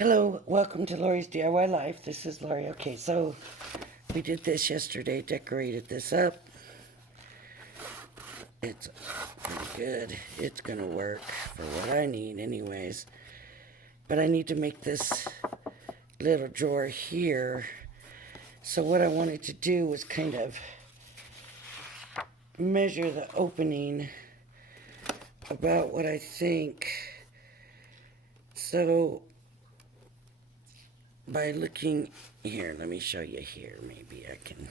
Hello, welcome to Lori's DIY Life. This is Lori. Okay, so we did this yesterday, decorated this up. It's pretty good. It's gonna work for what I need anyways. But I need to make this little drawer here. So what I wanted to do was kind of measure the opening about what I think. So by looking here, let me show you here. Maybe I can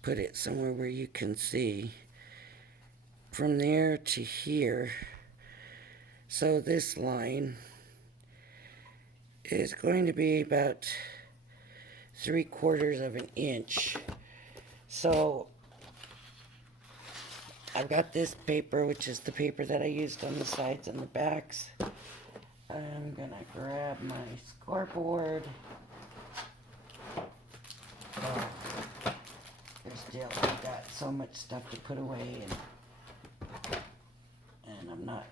put it somewhere where you can see. From there to here, so this line is going to be about 3/4 of an inch. So I've got this paper, which is the paper that I used on the sides and the backs. I'm gonna grab my scoreboard. Oh, there's still, I've got so much stuff to put away, and I'm not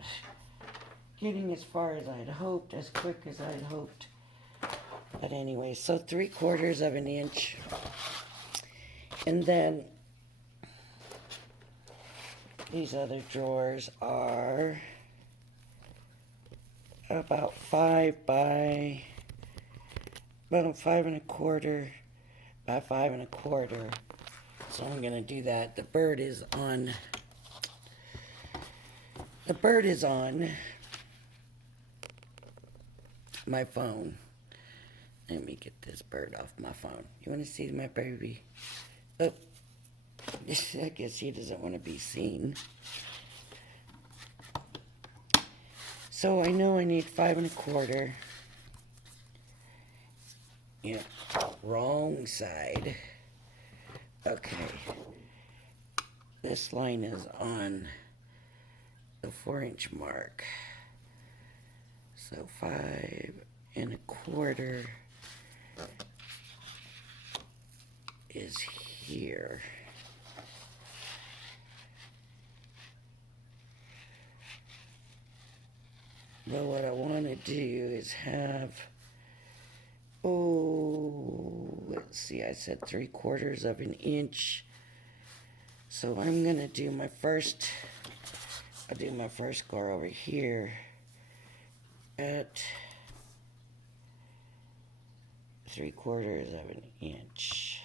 getting as far as I'd hoped, as quick as I'd hoped. But anyway, so 3/4 of an inch. And then these other drawers are about 5 1/4 by 5 1/4. So I'm gonna do that. The bird is on my phone. Let me get this bird off my phone. You want to see my baby? Oh, I guess he doesn't want to be seen. So I know I need 5 1/4. Yeah, wrong side. Okay. This line is on the 4-inch mark. So 5 1/4 is here. But what I want to do is have, let's see, I said 3/4 of an inch. So I'm going to do my first, I'll do my first score over here at 3/4 of an inch.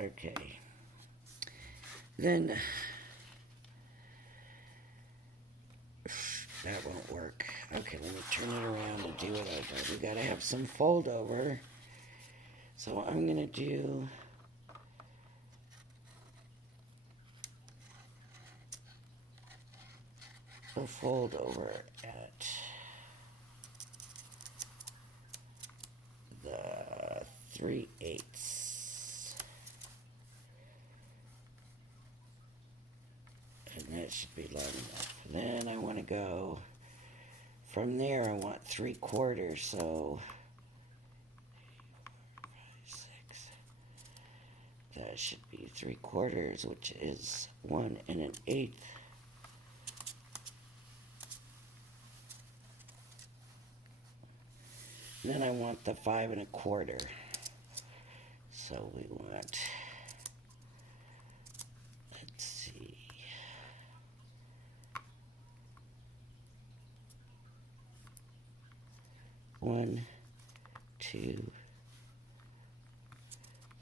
Okay. Then that won't work. Okay, let me turn it around and do what I do. We gotta have some fold over. So I'm gonna do a fold over at the 3/8. And that should be long enough. Then I want to go from there. I want 3/4, so 5, 6. That should be 3/4, which is 1 1/8. Then I want the 5 1/4. So we want, let's see, 1, 2,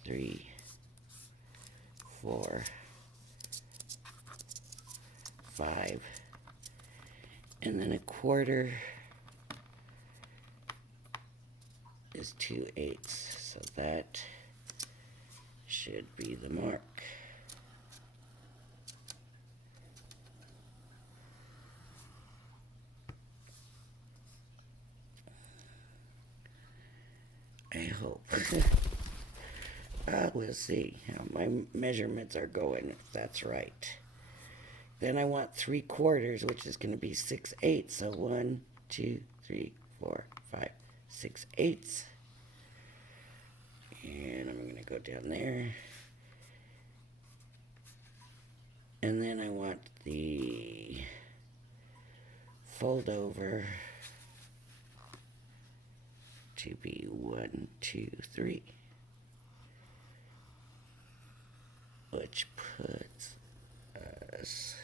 3, 4, 5, and then 1/4 is 2/8. So that should be the mark. I hope. We'll see how my measurements are going, if that's right. Then I want 3/4, which is going to be 6/8. So 1, 2, 3, 4, 5, 6/8. And I'm going to go down there And then I want the fold over to be 1, 2, 3, which puts us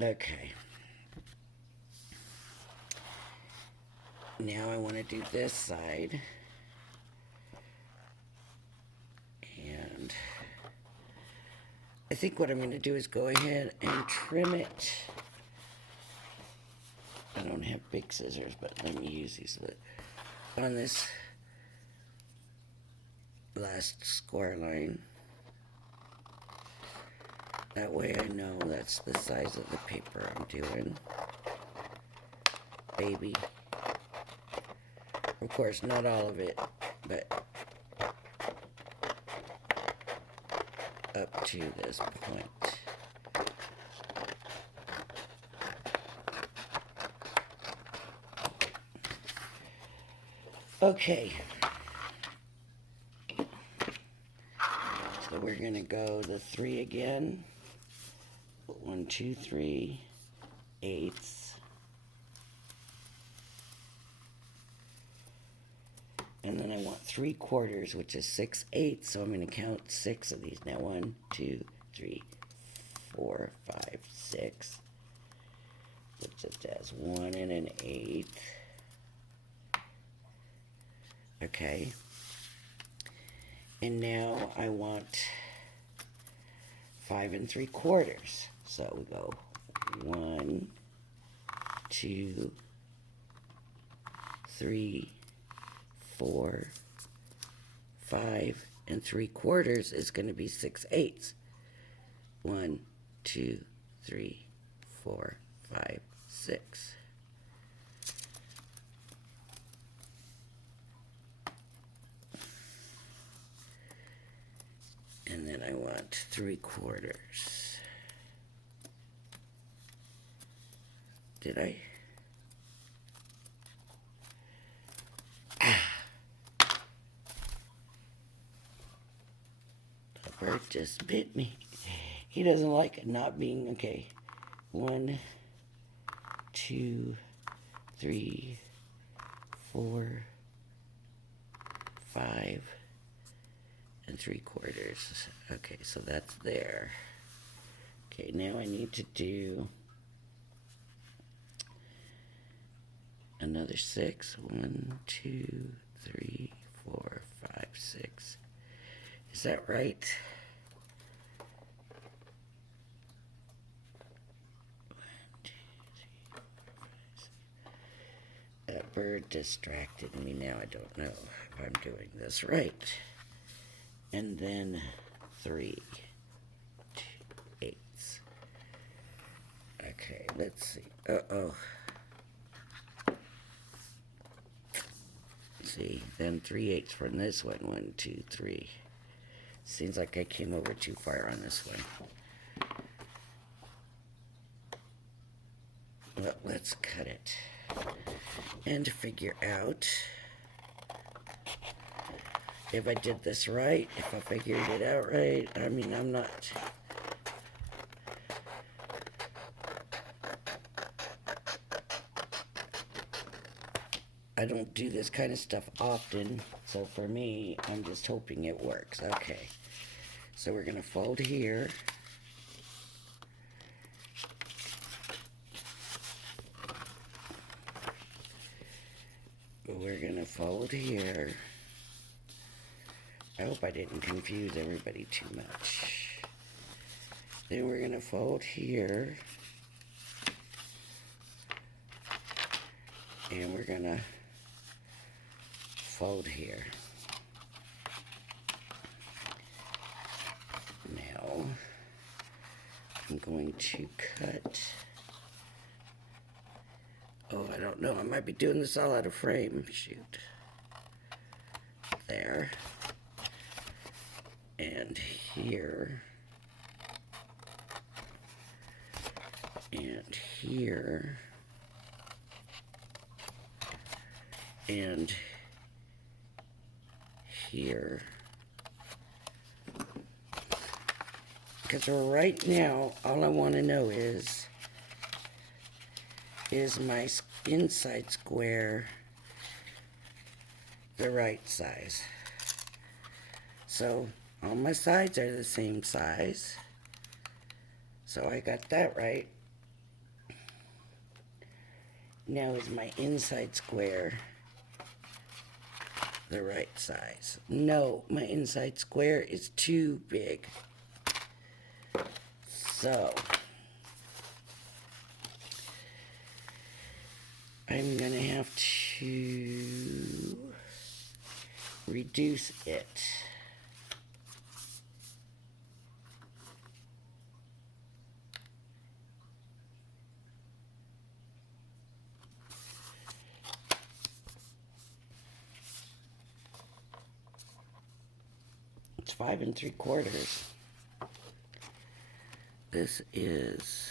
okay. Now I want to do this side, and I think what I'm going to do is go ahead and trim it. I don't have big scissors, but let me use these on this last score line. That way I know that's the size of the paper I'm doing. Baby. Of course, not all of it, but up to this point. Okay. So we're going to go the 3 again. 1, 2, 3, 8s. And then I want 3/4, which is 6 8ths. So I'm going to count 6 of these now. 1, 2, 3, 4, 5, 6. It just has 1 and an 8th. Okay. And now I want 5 3/4. So we go 1, 2, 3, 4, 5 3/4 is going to be 6 8ths. 1, 2, 3, 4, 5, 6. And then I want 3/4. Did I? The bird just bit me. He doesn't like it not being okay. 1, 2, 3, 4, 5 3/4. Okay, so that's there. Okay, now I need to do another 6. 1, 2, 3, 4, 5, 6. Is that right? 1, 2, 3, 4, 5, 6. That bird distracted me. Now I don't know if I'm doing this right. And then 3 2 8ths. Okay, let's see. Uh-oh. See, then 3 8ths from this one. 1, 2, 3. Seems like I came over too far on this one. Well, let's cut it and figure out if I did this right, if I figured it out right. I mean, I'm not. I don't do this kind of stuff often, so for me, I'm just hoping it works. Okay, so we're going to fold here. We're going to fold here. I hope I didn't confuse everybody too much. Then we're going to fold here. And we're going to fold here. Now, I'm going to cut. Oh, I don't know. I might be doing this all out of frame. Shoot. There. And here. And here. And here. Because right now, all I want to know is my inside square the right size? So all my sides are the same size. So I got that right. Now is my inside square the right size? No, my inside square is too big. So I'm gonna have to reduce it. It's 5 3/4. This is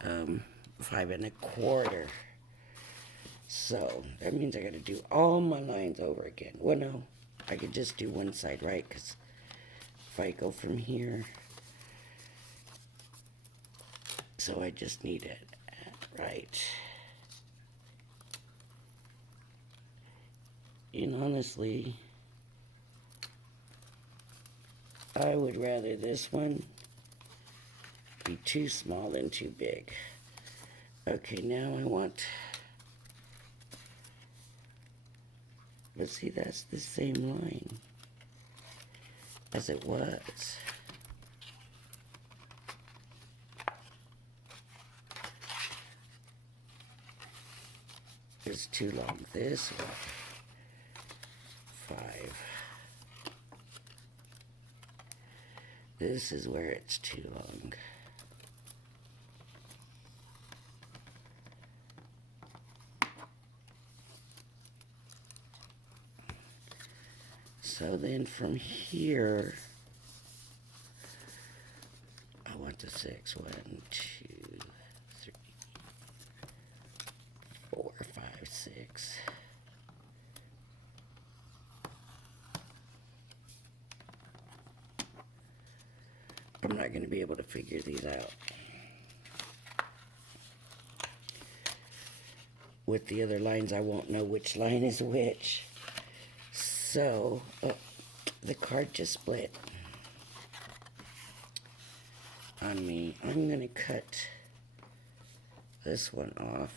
5 1/4. So that means I gotta do all my lines over again. Well, no, I could just do one side right, because if I go from here, so I just need it right. And honestly, I would rather this one be too small than too big. Okay, now I want, but see, that's the same line as it was. It's too long. This one, 5. This is where it's too long. So then from here, I want the 6. 1, 2, 3, 4, 5, 6. I'm not going to be able to figure these out. With the other lines, I won't know which line is which. So, the card just split on me. I'm going to cut this one off.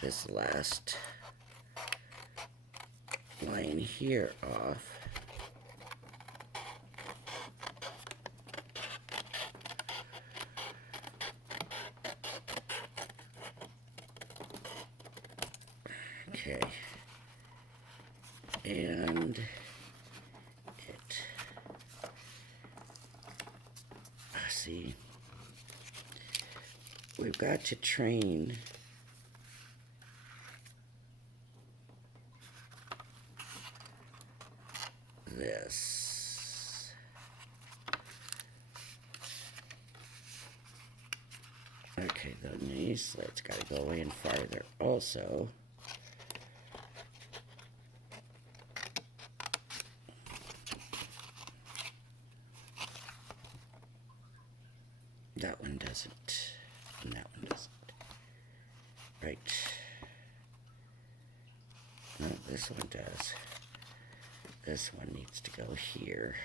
This last line here off. Okay. And see, we've got to train this. Okay, the knee slit's got to go in farther also. That one doesn't, and that one doesn't. Right. No, this one does. This one needs to go here.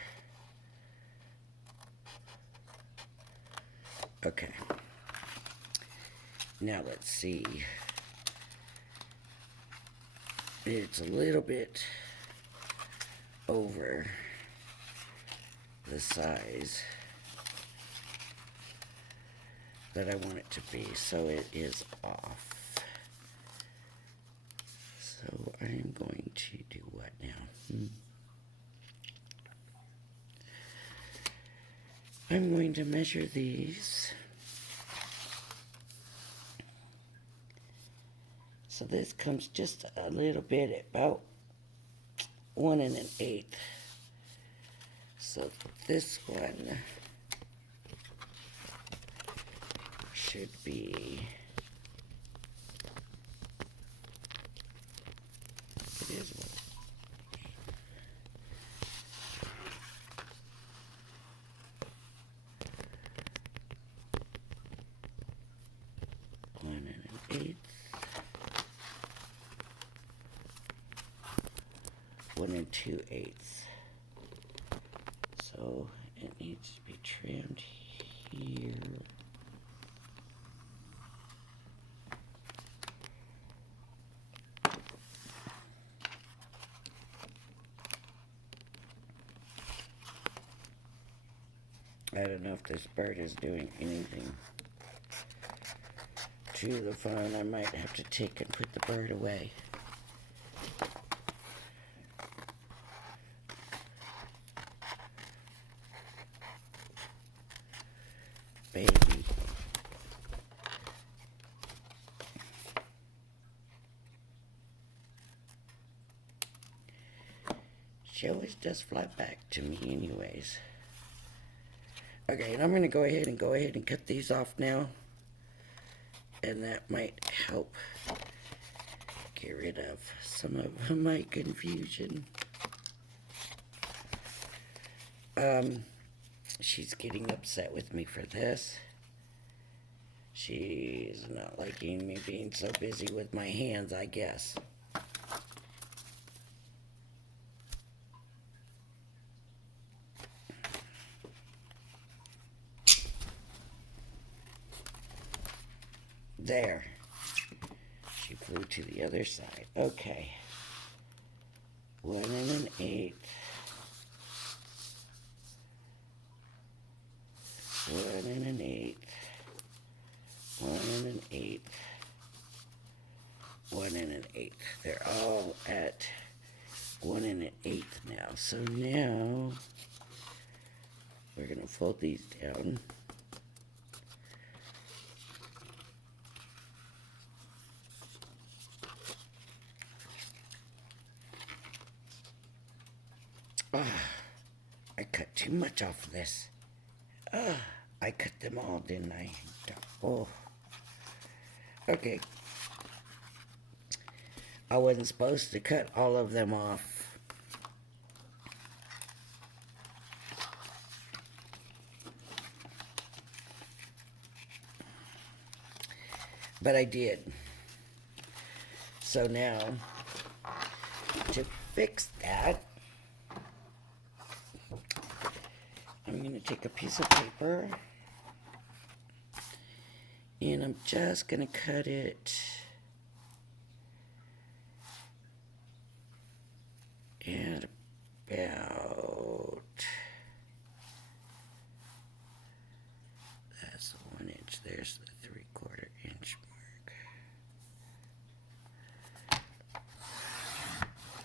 Okay. Now let's see. It's a little bit over the size that I want it to be, so it is off. So I'm going to do what now? I'm going to measure these. So this comes just a little bit, about 1 1/8. So this one should be, it is 1. 2/8. So it needs to be trimmed here. I don't know if this bird is doing anything to the phone. I might have to take and put the bird away. Baby. She always does fly back to me anyways. Okay, and I'm going to go ahead and cut these off now. And that might help get rid of some of my confusion. She's getting upset with me for this. She's not liking me being so busy with my hands, I guess. There. She flew to the other side. Okay. 1 1/8. 1 1/8. 1 1/8. 1 1/8. They're all at 1 1/8 now. So now we're going to fold these down. I cut too much off of this. I cut them all, didn't I? Oh. Okay. I wasn't supposed to cut all of them off. But I did. So now, to fix that, I'm going to take a piece of paper and I'm just going to cut it at about, that's the 1 inch, there's the 3/4 inch mark.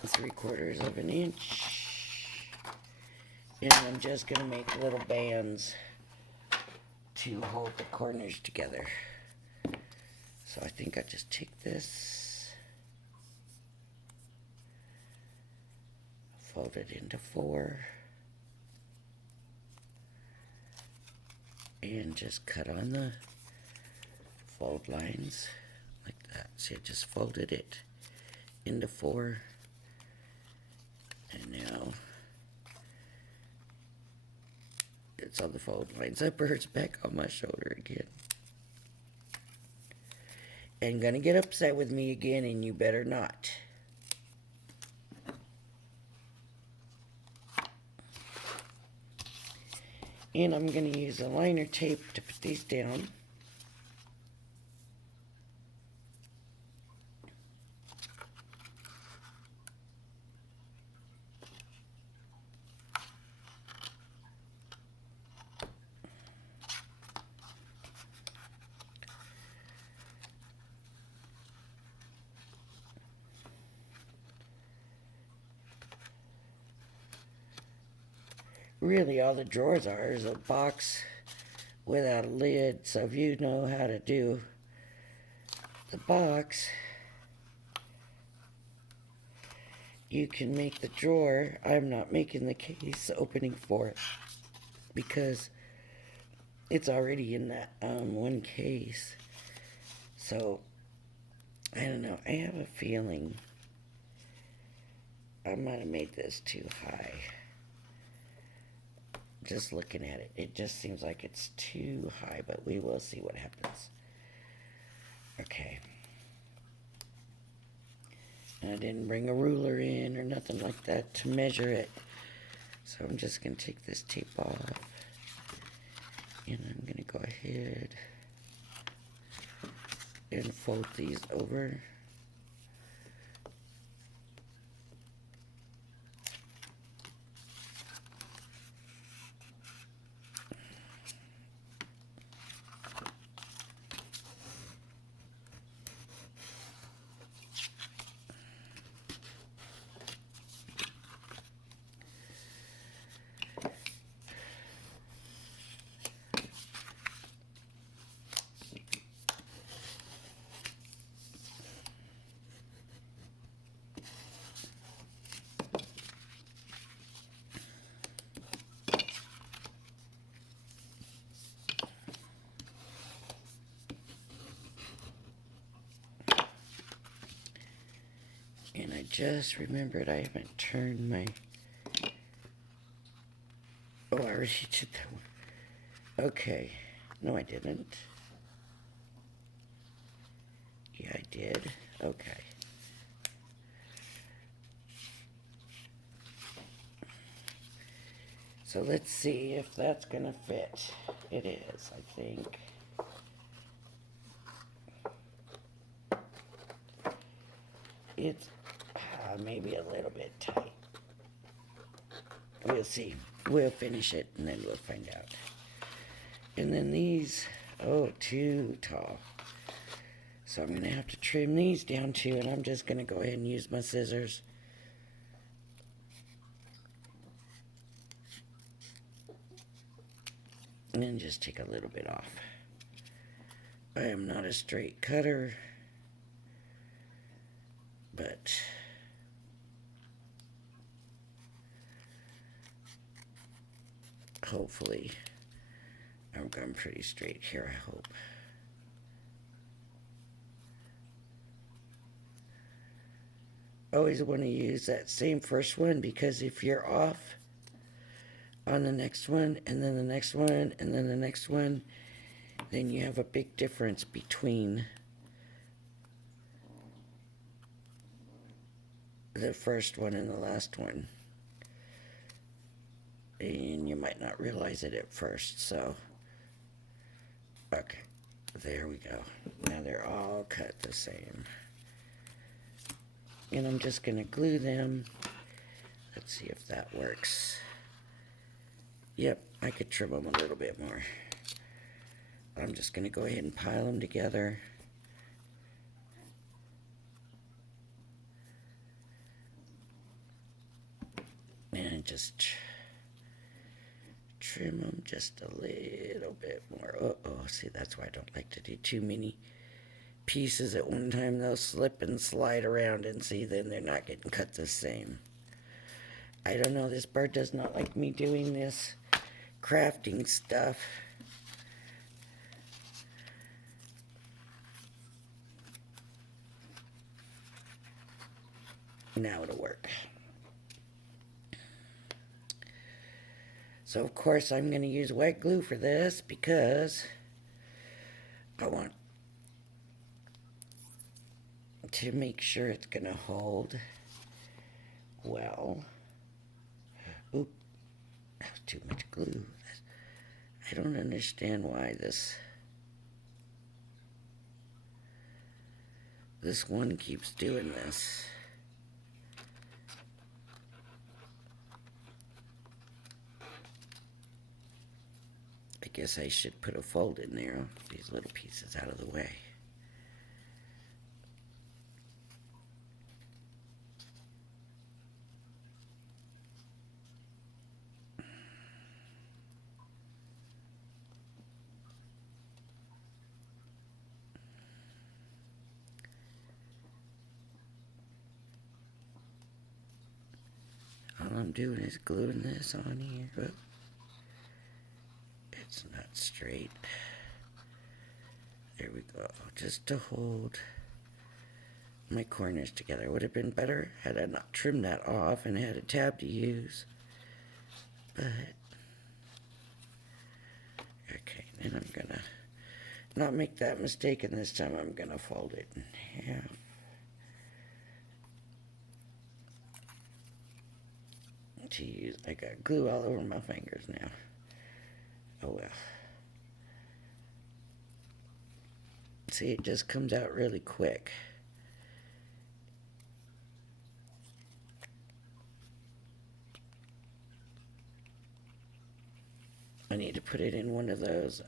3/4 of an inch. And I'm just going to make little bands to hold the corners together. So I think I just take this, fold it into 4, and just cut on the fold lines like that. See, I just folded it into 4, and now it's on the fold lines. That bird's back on my shoulder again. And gonna get upset with me again, and you better not. And I'm gonna use a liner tape to put these down. Really, all the drawers are is a box without a lid. So if you know how to do the box, you can make the drawer. I'm not making the case opening for it because it's already in that one case. So I don't know. I have a feeling I might have made this too high. Just looking at it, it just seems like it's too high, but we will see what happens. Okay. I didn't bring a ruler in or nothing like that to measure it. So I'm just going to take this tape off. And I'm going to go ahead and fold these over. And I just remembered I haven't turned my... Oh, I already did that one. Okay. No, I didn't. Yeah, I did. Okay. So let's see if that's gonna fit. It is, I think. It's maybe a little bit tight. We'll see. We'll finish it and then we'll find out. And then these, oh, too tall. So I'm gonna have to trim these down too, and I'm just gonna go ahead and use my scissors. And then just take a little bit off. I am not a straight cutter, but hopefully I'm going pretty straight here, I hope. Always want to use that same first one, because if you're off on the next one, and then the next one, and then the next one, then you have a big difference between the first one and the last one. And you might not realize it at first, so. Okay, there we go. Now they're all cut the same. And I'm just gonna glue them. Let's see if that works. Yep, I could trim them a little bit more. I'm just gonna go ahead and pile them together. And just trim them just a little bit more. Uh-oh, see, that's why I don't like to do too many pieces at one time. They'll slip and slide around, and see, then they're not getting cut the same. I don't know, this bird does not like me doing this crafting stuff. Now it'll work. So of course I'm going to use white glue for this, because I want to make sure it's going to hold well. Oop, that was too much glue. I don't understand why this one keeps doing this. I guess I should put a fold in there. These little pieces out of the way. All I'm doing is gluing this on here. Oh, it's not straight. There we go. Just to hold my corners together. Would have been better had I not trimmed that off and had a tab to use. But okay, then I'm gonna not make that mistake, and this time I'm gonna fold it in half. to use. I got glue all over my fingers now. Oh well. See, it just comes out really quick. I need to put it in one of those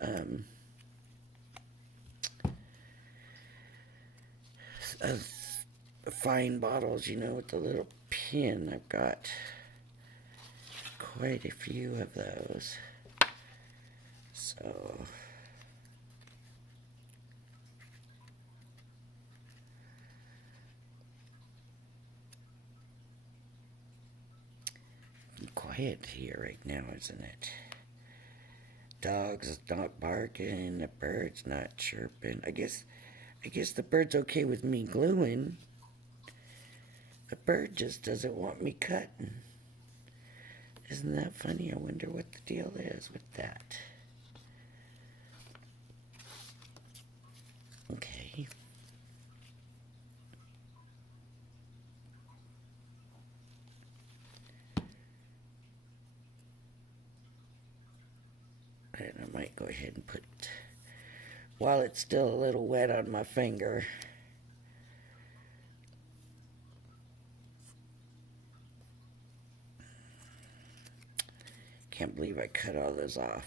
fine bottles, you know, with the little pin. I've got quite a few of those. So quiet here right now, isn't it? Dog's not barking, the bird's not chirping. I guess the bird's okay with me gluing. The bird just doesn't want me cutting. Isn't that funny? I wonder what the deal is with that. Okay. And I might go ahead and put, while it's still a little wet on my finger, can't believe I cut all those off.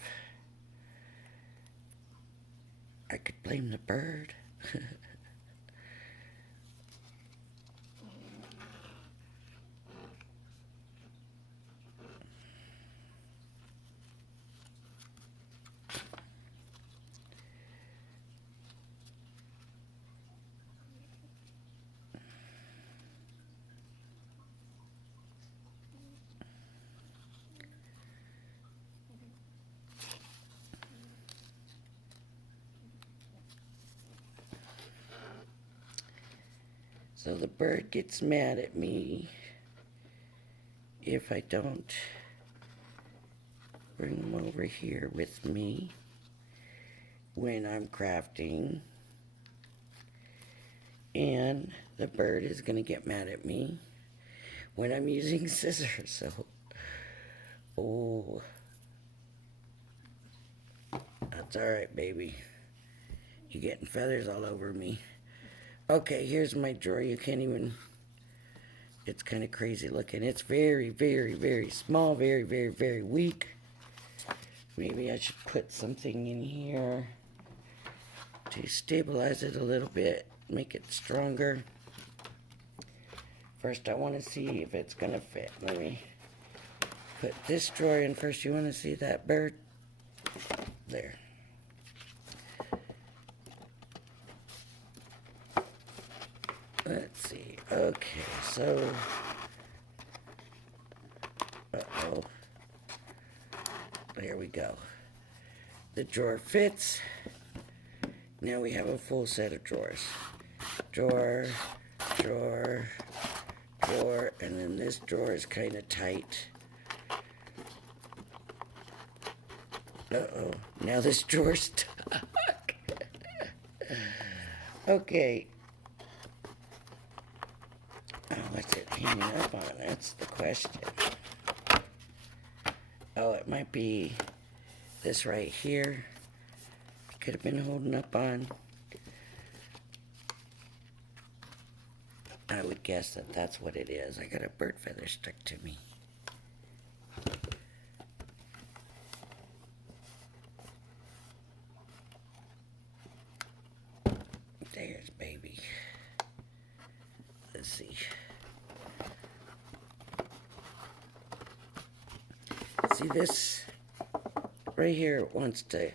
I could blame the bird. So the bird gets mad at me if I don't bring him over here with me when I'm crafting. And the bird is going to get mad at me when I'm using scissors. So, oh, that's all right, baby. You're getting feathers all over me. Okay, here's my drawer. You can't even, it's kind of crazy looking. It's very, very, very small, very, very, very weak. Maybe I should put something in here to stabilize it a little bit, make it stronger. First, I want to see if it's going to fit. Let me put this drawer in first. You want to see that bird? There. Let's see. Okay, so, uh-oh. There we go. The drawer fits. Now we have a full set of drawers. Drawer, drawer, drawer, and then this drawer is kind of tight. Uh-oh. Now this drawer's stuck. Okay. Oh, what's it hanging up on? That's the question. Oh, it might be this right here. Could have been holding up on. I would guess that that's what it is. I got a bird feather stuck to me. There's baby. Let's see. See this right here wants to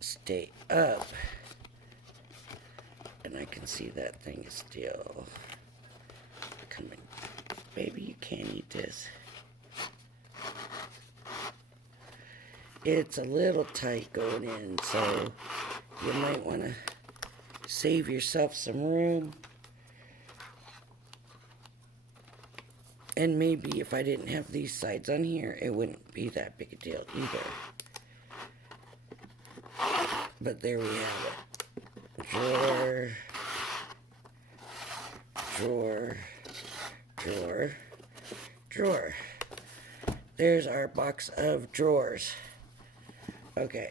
stay up, and I can see that thing is still coming. Baby, you can't eat this. It's a little tight going in, so you might want to save yourself some room. And maybe if I didn't have these sides on here, it wouldn't be that big a deal either. But there we have it. Drawer, drawer, drawer, drawer. there's our box of drawers. Okay.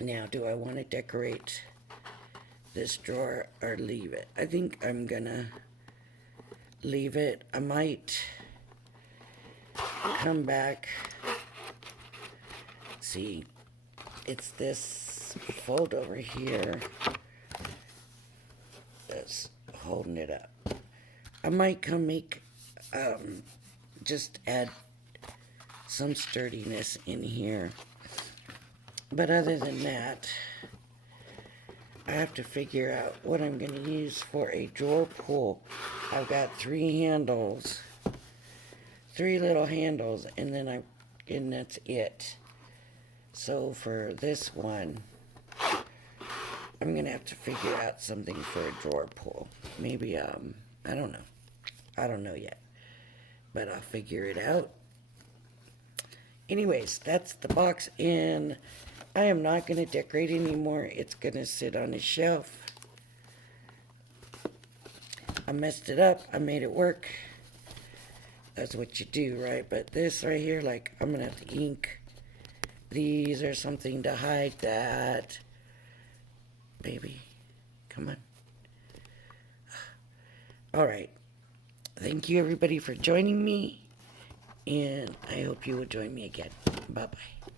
Now, do I want to decorate this drawer or leave it? I think I'm gonna leave it. I might come back. See, it's this fold over here that's holding it up. I might come make, just add some sturdiness in here. But other than that, I have to figure out what I'm going to use for a drawer pull. I've got 3 handles, 3 little handles, and that's it. So for this one, I'm going to have to figure out something for a drawer pull. Maybe, I don't know. I don't know yet. But I'll figure it out. Anyways, that's the box, and I am not going to decorate anymore. It's going to sit on a shelf. I messed it up. I made it work. That's what you do, right? But this right here, like, I'm going to have to ink these or something to hide that. Baby, come on. All right. Thank you, everybody, for joining me. And I hope you will join me again. Bye-bye.